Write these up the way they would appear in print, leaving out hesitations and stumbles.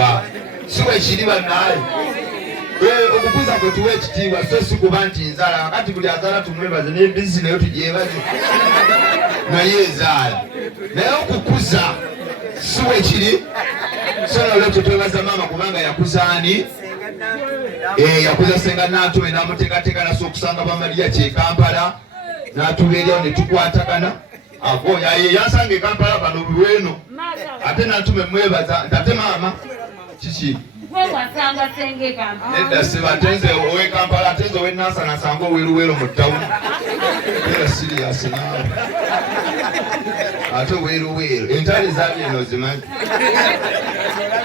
wa siwe kiriba naye okukuza kwe tuwa ekitiibwa so si kuba nti nzala kati buli azala tumwebaze n'ebisi nayo tugyebaze naye ezaala naye okukuza siwe kiri so nolwo tutwebaza maama kubanga yakuzaani yakuza senga Nantume n'amuteekateeka naso okusanga Bamaliya kye Kampala n'atubeeryawo ne tukwatagana ako yansanga e Kampala bano Luweeno ate Nantume mwebaza nti ate maama kiki nedda siba tenze owe Kampala tenze owe Nansa nasanga owe Luweero mu ttawuni era siriyasi naawe ate owe Luweero entali zaali eno zimanyi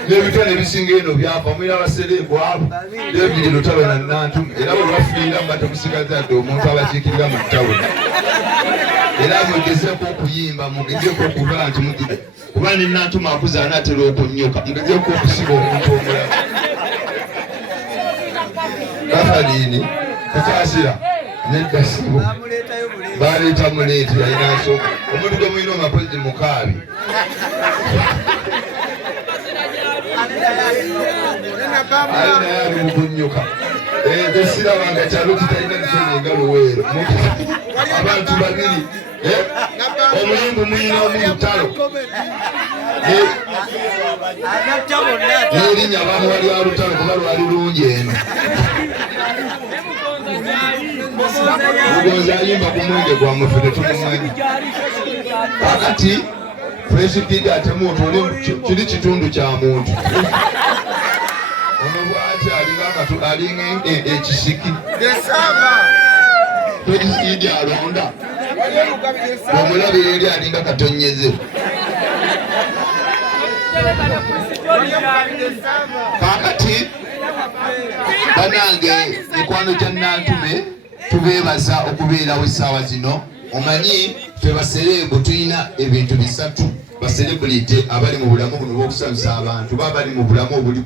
n'ebitone ebisinga eno byafa mwira abasereebu abo David Lutalo na Nantume era bwe bafiira nga temusigaza dde omuntu abakiikirira mu ttawuni era mugezeeko okuyimba mugezeeko okuba nti mugide kuba ne Nantume akuzaana atera okunnyoka mugezeeko okusiba omuntu omulala Kafalini kukyasira nedda sibo baleeta muleeti yalina nsooka omuntu gwe mulina amapozi mukaabi ali naye ali mu kunnyoka tesirabanga kyalo kitalina kisonyenga Luweero abantu babiri omuyimbu muyina omuyitalo n'erinnya bamuwa lya Lutalo kuba lwali lungi eno mugonzi ayimba ku mwenge gwa mufe tetumumanyi kakati Fresh Kid ate muntu kiri kitundu kya muntu ono bwati alinga ekisiki Fresh Kid alonda omulabire eri alinga katonyeze kakati banange mikwano gya Nantume tubeebaza okubeerawo essaawa zino omanyi ffe basereebu tulina ebintu bisatu baserebulite abali mu bulamu buno bw'okusanyusa abantu baba bali mu bulamu obuli